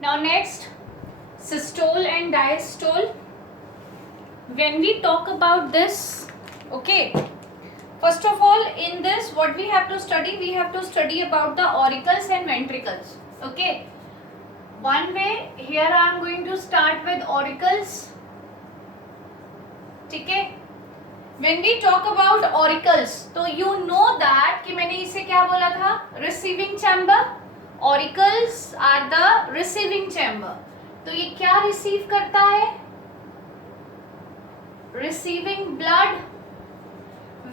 Now next, systole and diastole. When we talk about this, okay, first of all, in this what we have to study? We have to study about the auricles and ventricles. Okay, one way here I am going to start with auricles. ठीक है, when we talk about auricles, तो you know that कि मैंने इसे क्या बोला था? Receiving chamber. Auricles are the receiving chamber. तो ये क्या रिसीव करता है? Receiving blood.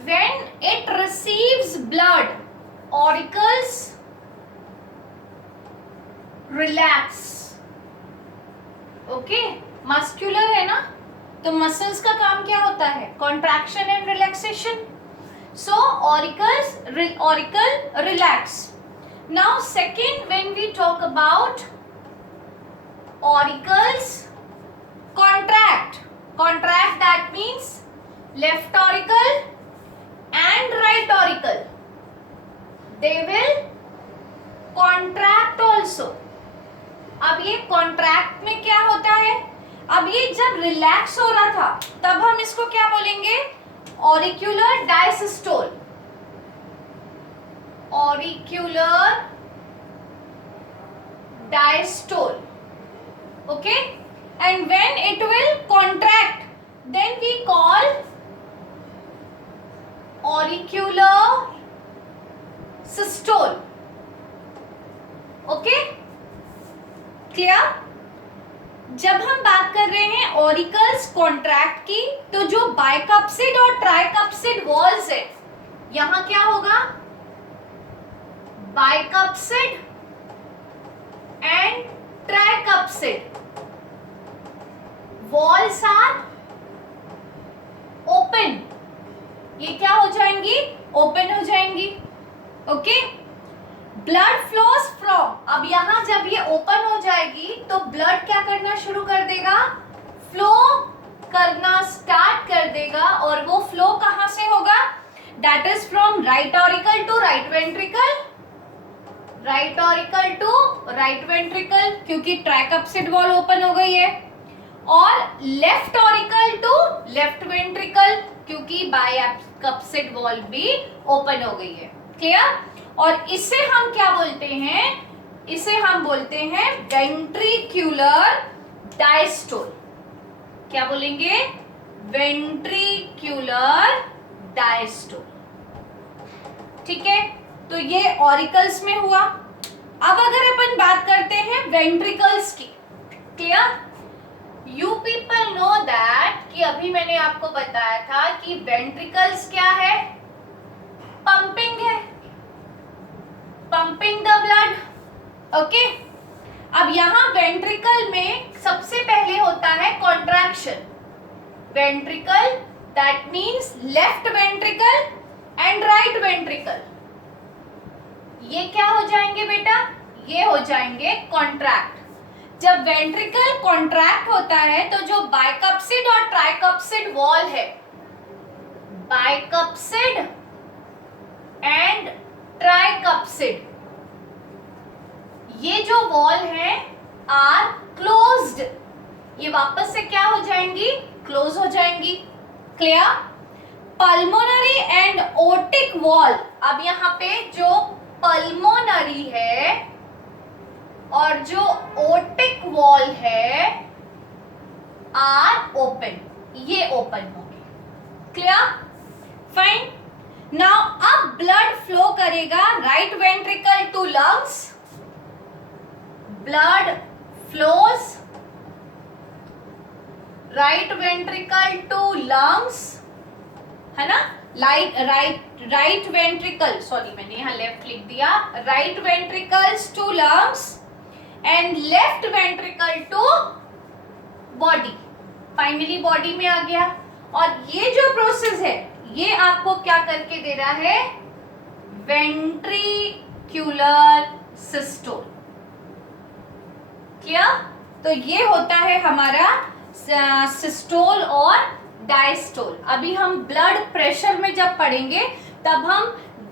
When it receives blood, auricles relax. Okay, muscular है ना, तो मसल्स का काम क्या होता है? Contraction and relaxation. So auricle relax. Now second, when we talk about auricles contract, that means left auricle and right auricle, they will contract also. अब ये कॉन्ट्रैक्ट में क्या होता है? अब ये जब रिलैक्स हो रहा था तब हम इसको क्या बोलेंगे? Auricular diastole. Auricular diastole. Okay, and when it will contract then we call auricular systole. Okay, clear? जब हम बात कर रहे हैं ऑरिकल्स कॉन्ट्रैक्ट की, तो जो बाइकप्सिड और ट्राइकप्सिड वॉल्स है, यहां क्या होगा? बाइकप्सिड and tricuspid walls are open. ये क्या हो जाएंगी? ओपन हो जाएंगी. Okay, blood flows from. अब यहां जब ये ओपन हो जाएगी तो ब्लड क्या करना शुरू कर देगा? फ्लो करना स्टार्ट कर देगा. और वो फ्लो कहां से होगा? That is from right auricle to right ventricle. Right auricle to right ventricle, क्योंकि ट्राइकप्सिड वॉल ओपन हो गई है. और left auricle to left ventricle, क्योंकि बाइकप्सिड वॉल भी ओपन हो गई है. क्लियर? और इसे हम क्या बोलते हैं? इसे हम बोलते हैं वेंट्रिक्यूलर डायस्टोल. क्या बोलेंगे? Ventricular diastole. ठीक है, तो ये ऑरिकल्स में हुआ. अब अगर अपन बात करते हैं वेंट्रिकल्स की. Clear? You people know that कि अभी मैंने आपको बताया था कि वेंट्रिकल्स क्या है? पंपिंग है, पंपिंग द ब्लड. ओके, अब यहां वेंट्रिकल में सबसे पहले होता है contraction. Ventricle, that means left ventricle and right ventricle. ये क्या हो जाएंगे बेटा? ये हो जाएंगे कॉन्ट्रैक्ट. जब वेंट्रिकल कॉन्ट्रैक्ट होता है तो जो बाइकप्सिड और ट्राइकप्सिड वॉल है, बाइकप्सिड एंड ट्राइकप्सिड, ये जो वॉल है आर क्लोज्ड. ये वापस से क्या हो जाएंगी? क्लोज हो जाएंगी. Clear? Pulmonary and aortic valve. अब यहाँ पे जो पल्मोनरी है और जो ओटिक वॉल है आर ओपन. ये ओपन होंगे. क्लियर? फाइन. नाउ अब ब्लड फ्लो करेगा right ventricle to lungs. Blood flows right ventricle to lungs, है ना? राइट वेंट्रिकल, सॉरी मैंने यहां लेफ्ट लिख दिया. Right ventricles to lungs and left ventricle to body. Finally body में आ गया. और ये जो प्रोसेस है ये आपको क्या करके दे रहा है? Ventricular systole. क्लियर? तो ये होता है हमारा सिस्टोल और डायस्टोल. अभी हम ब्लड प्रेशर में जब पढ़ेंगे तब हम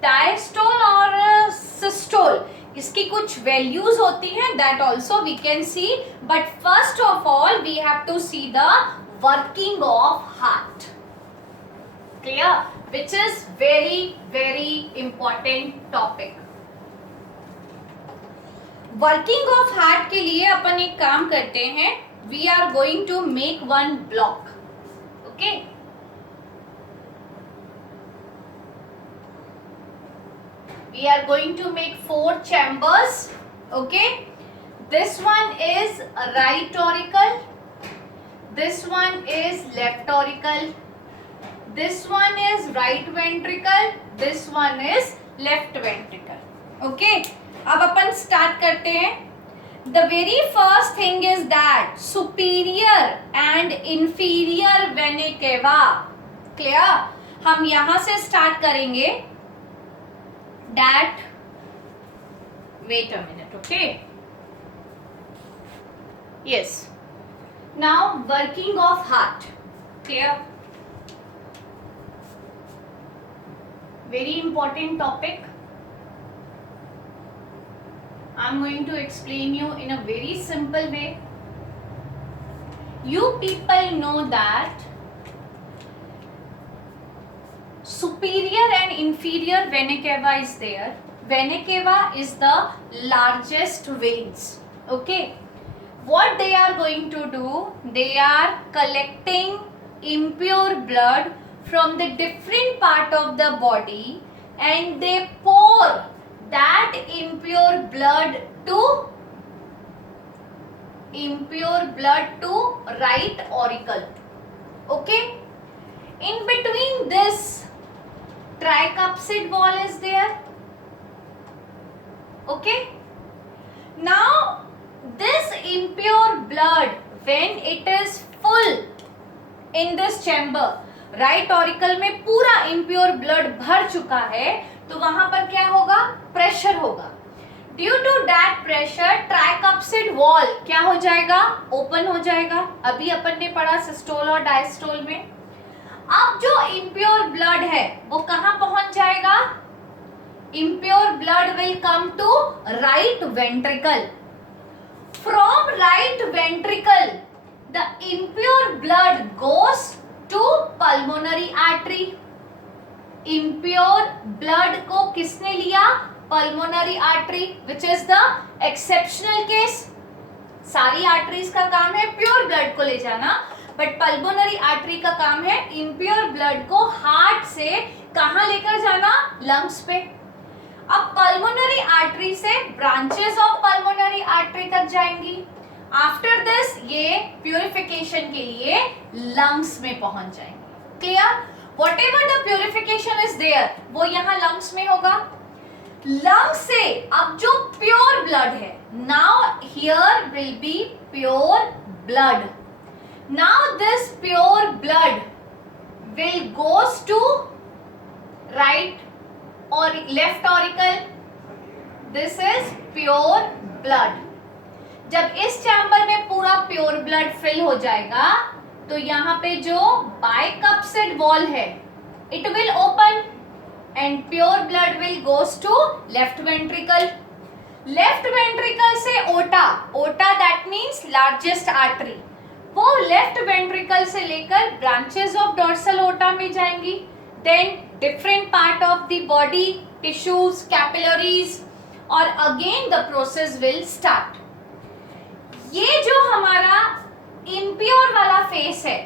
डायस्टोल और सिस्टोल इसकी कुछ वैल्यूज होती हैं, that also we can see, but first of all we have to see the working of heart. Clear? Which is very very important topic. Working of heart के लिए अपन एक काम करते हैं, we are going to make one block. Okay, we are going to make 4 chambers. Okay, this one is right auricle, this one is left auricle, this one is right ventricle, this one is left ventricle. Okay, अब अपन start करते हैं. The very first thing is that superior and inferior vena cava. Clear? हम यहां से start करेंगे. That, wait a minute, okay? Yes. Now working of heart. Clear? Very important topic. I'm going to explain you in a very simple way. You people know that superior and inferior vena cava is there. Vena cava is the largest veins. Okay, what they are going to do, they are collecting impure blood from the different part of the body and they pour that impure blood to right auricle. Okay, in between this tricuspid wall is there. Okay, now this impure blood, when it is full in this chamber, right auricle में पूरा impure blood भर चुका है, तो वहां पर क्या होगा? प्रेशर होगा. Due to that pressure tricuspid wall क्या हो जाएगा? ओपन हो जाएगा. अभी अपन ने पढ़ा सिस्टोल और डायस्टोल में. अब जो इम्प्योर ब्लड है वो कहां पहुंच जाएगा? Impure blood will come to right ventricle. From right ventricle the impure blood goes to pulmonary artery. Impure blood को किसने लिया? Pulmonary artery, which is the exceptional case. सारी आर्टरीज का काम है प्योर ब्लड को ले जाना, बट पल्मोनरी आर्टरी का काम है इम्प्योर ब्लड को हार्ट से कहां लेकर जाना? लंग्स पे. अब पल्मोनरी आर्टरी से ब्रांचेस ऑफ पल्मोनरी आर्टरी तक जाएंगी. आफ्टर दिस ये प्यूरिफिकेशन के लिए लंग्स में पहुंच जाएंगे. Clear? Whatever the purification is there वो यहाँ लंग्स में होगा. लंग्स से अब जो प्योर ब्लड है, now here will be pure blood. Now this pure blood will goes to right or left auricle. This is pure blood. जब इस चैम्बर में पूरा प्योर ब्लड फिल हो जाएगा तो यहाँ पे जो बाइकप्सिड वॉल है it will open and pure blood will goes to left ventricle. Left ventricle से ओटा, ओटा that means largest artery, वो लेफ्ट वेंट्रिकल से लेकर ब्रांचेस ऑफ डॉर्सल ओटा में जाएंगी. Then different part of the body, tissues, capillaries, और again the process will start. ये जो हमारा इम्प्योर वाला फेस है,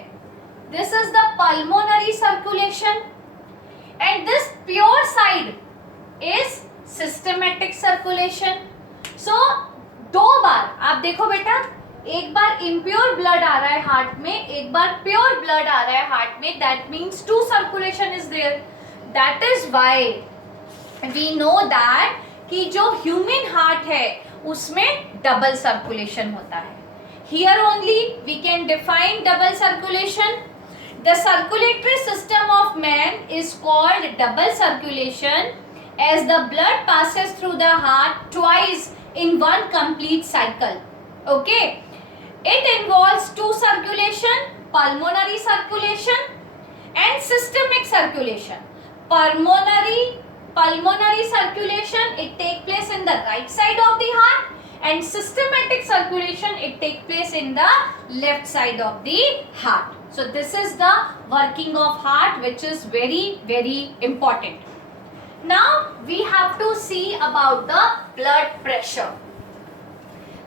this is the pulmonary circulation and this pure side is systematic circulation. So दो बार आप देखो बेटा, एक बार इम्प्योर ब्लड आ रहा है हार्ट में, एक बार प्योर ब्लड आ रहा है हार्ट में. That means two circulation is there. That is why we know that कि जो ह्यूमन हार्ट है उसमें डबल सर्कुलेशन होता है. Here only we can define double circulation. The circulatory system of man is called double circulation as the blood passes through the heart twice in one complete cycle. Okay, it involves two circulation, pulmonary circulation and systemic circulation. Pulmonary pulmonary circulation, it take place in the right side of the heart, and systematic circulation, it take place in the left side of the heart. So this is the working of heart, which is very, very important. Now we have to see about the blood pressure.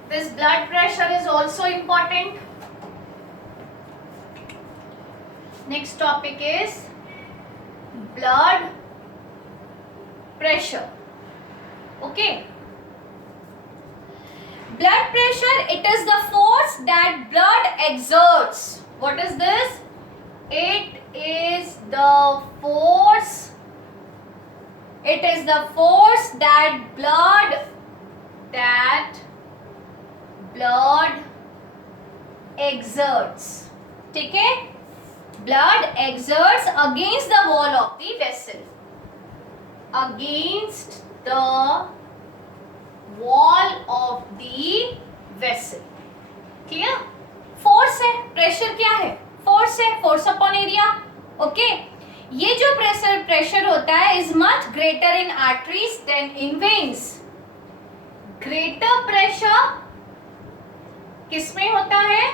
This blood pressure is also important. Next topic is blood pressure. Okay. Blood pressure, it is the force that blood exerts. What is this? It is the force. It is the force that blood exerts. ठीक है? Blood exerts against the wall of the vessel. Against the wall of the vessel. Clear? Force है, pressure क्या है? Force है, force upon area. Okay? ये जो pressure होता है is much greater in arteries than in veins. Greater pressure किसमें होता है?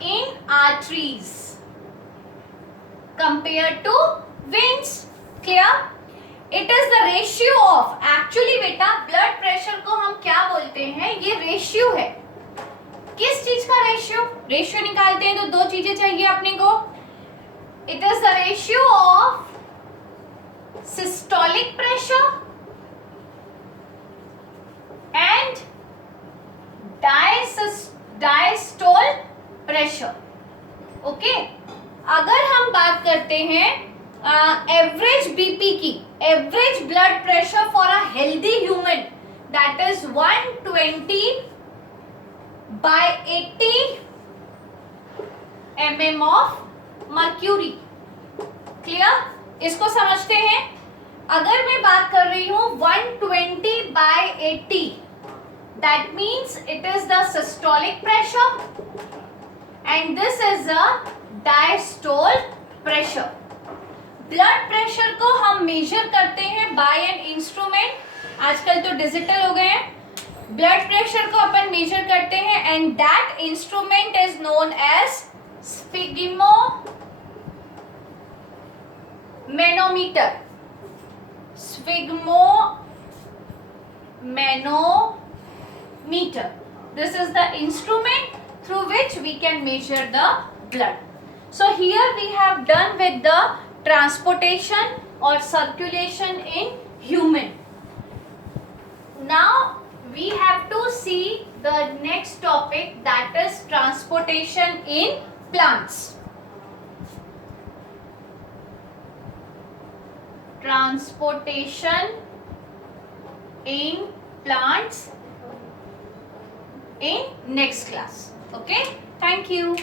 In arteries compared to veins. Clear? It is the ratio of, actually बेटा blood pressure को हम क्या बोलते हैं? ये रेशियो है. किस चीज का रेशियो? रेशियो निकालते हैं तो दो चीजें चाहिए अपने को. It is the ratio of systolic pressure and diastole pressure. Okay? अगर हम बात करते हैं एवरेज बीपी की, average blood pressure for a healthy human, that is 120/80 mm of mercury. Clear? इसको समझते हैं. अगर मैं बात कर रही हूं 120/80, that means it is the systolic pressure and this is the diastole pressure. Blood pressure को हम मेजर करते हैं बाय एन इंस्ट्रूमेंट. आजकल तो डिजिटल हो गए हैं. ब्लड प्रेशर को अपन मेजर करते हैं and that instrument is known as sphygmomanometer. Sphygmomanometer. This is the instrument through which we can measure the blood. So here we have done with the transportation or circulation in human. Now we have to see the next topic, that is transportation in plants. Transportation in plants in next class. Okay, thank you.